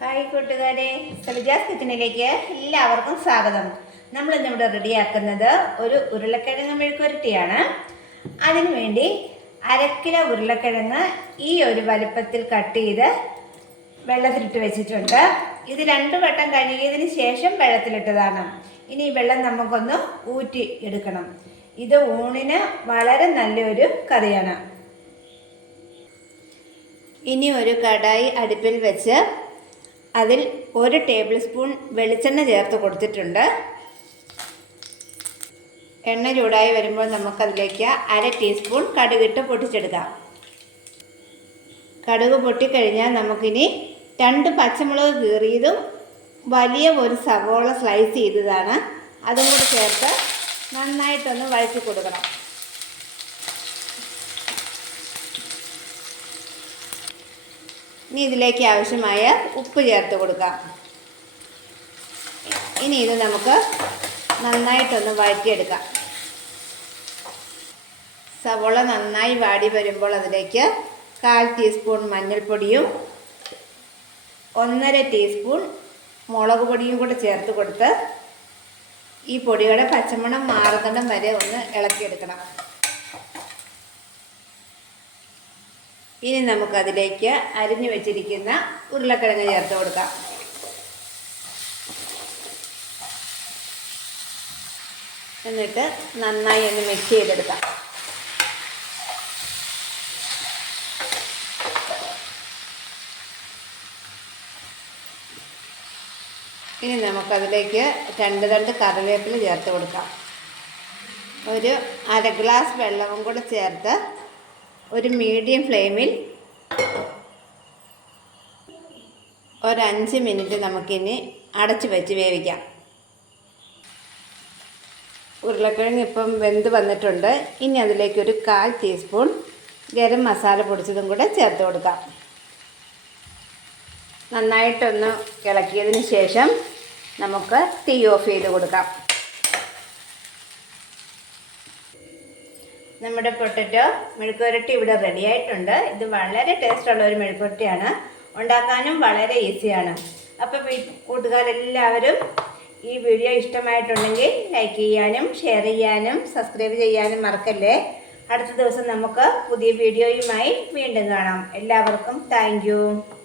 Hi കൂട്ടുകാരെ. സലിജാസ് കിച്ചണിലേക്ക് എല്ലാവർക്കും സ്വാഗതം. നമ്മൾ ഇന്നിവിടെ റെഡിയാക്കുന്നത് ഒരു ഉരുളക്കിഴങ്ങ് മെഴുക്കുരട്ടിയാണ് അതിനു വേണ്ടി അരക്കിലോ ഉരുളക്കിഴങ്ങ് ഈ ഒരു വലുപ്പത്തിൽ കട്ട് ചെയ്ത് വെള്ളത്തിലിട്ട് വെച്ചിട്ടുണ്ട്. ഇത് രണ്ടു വട്ടം കഴുകിയതിന് ശേഷം വെള്ളത്തിലിട്ടതാണ്. ഇനി ഈ വെള്ളം നമുക്കൊന്ന് ഊറ്റി എടുക്കണം. ഇത് ഊണിന് വളരെ നല്ലൊരു കറിയാണ്. ഇനി ഒരു കടായി അടുപ്പിൽ വെച്ച് അതിൽ ഒരു ടേബിൾ സ്പൂൺ വെളിച്ചെണ്ണ ചേർത്ത് കൊടുത്തിട്ടുണ്ട്. എണ്ണ ചൂടായി വരുമ്പോൾ നമുക്കതിലേക്ക് അര ടീസ്പൂൺ കടുകിട്ട് പൊട്ടിച്ചെടുക്കാം. കടുക് പൊട്ടിക്കഴിഞ്ഞാൽ നമുക്കിനി രണ്ട് പച്ചമുളക് കീറിയതും വലിയ ഒരു സവോള സ്ലൈസ് ചെയ്തതാണ്. അതും കൂടി ചേർത്ത് നന്നായിട്ടൊന്ന് വഴറ്റി കൊടുക്കണം. ഇനി ഇതിലേക്ക് ആവശ്യമായ ഉപ്പ് ചേർത്ത് കൊടുക്കാം. ഇനി ഇത് നമുക്ക് നന്നായിട്ടൊന്ന് വഴറ്റിയെടുക്കാം. സവോള നന്നായി വാടി വരുമ്പോൾ അതിലേക്ക് കാൽ ടീസ്പൂൺ മഞ്ഞൾപ്പൊടിയും ഒന്നര ടീസ്പൂൺ മുളക് പൊടിയും കൂടെ ചേർത്ത് കൊടുത്ത് ഈ പൊടിയുടെ പച്ചമണം മാറുന്നിടം വരെ ഒന്ന് ഇളക്കിയെടുക്കണം. ഇനി നമുക്കതിലേക്ക് അരിഞ്ഞു വെച്ചിരിക്കുന്ന ഉരുളക്കിഴങ്ങ് ചേർത്ത് കൊടുക്കാം. എന്നിട്ട് നന്നായി ഒന്ന് മിക്സ് ചെയ്തെടുക്കാം. ഇനി നമുക്കതിലേക്ക് രണ്ട് രണ്ട് കറിവേപ്പില ചേർത്ത് കൊടുക്കാം. ഒരു അര ഗ്ലാസ് വെള്ളവും കൂടെ ചേർത്ത് ഒരു മീഡിയം ഫ്ലെയിമിൽ ഒരഞ്ച് മിനിറ്റ് നമുക്കിനി അടച്ച് വെച്ച് വേവിക്കാം. ഉരുളക്കിഴങ്ങ് ഇപ്പം വെന്ത് വന്നിട്ടുണ്ട്. ഇനി അതിലേക്ക് ഒരു കാൽ ടീസ്പൂൺ ഗരം മസാല പൊടിച്ചതും കൂടെ ചേർത്ത് കൊടുക്കാം. നന്നായിട്ടൊന്ന് ഇളക്കിയതിന് ശേഷം നമുക്ക് തീ ഓഫ് ചെയ്ത് കൊടുക്കാം. നമ്മുടെ പൊട്ടറ്റോ മെഴുക്കുരട്ടി ഇവിടെ റെഡി ആയിട്ടുണ്ട്. ഇത് വളരെ ടേസ്റ്റ് ഉള്ള ഒരു മെഴുക്കുരട്ടിയാണ് ഉണ്ടാക്കാനും വളരെ ഈസിയാണ് അപ്പോൾ കൂട്ടുകാരെല്ലാവരും ഈ വീഡിയോ ഇഷ്ടമായിട്ടുണ്ടെങ്കിൽ ലൈക്ക് ചെയ്യാനും ഷെയർ ചെയ്യാനും സബ്സ്ക്രൈബ് ചെയ്യാനും മറക്കല്ലേ? അടുത്ത ദിവസം നമുക്ക് പുതിയ വീഡിയോയുമായി വീണ്ടും കാണാം. എല്ലാവർക്കും താങ്ക്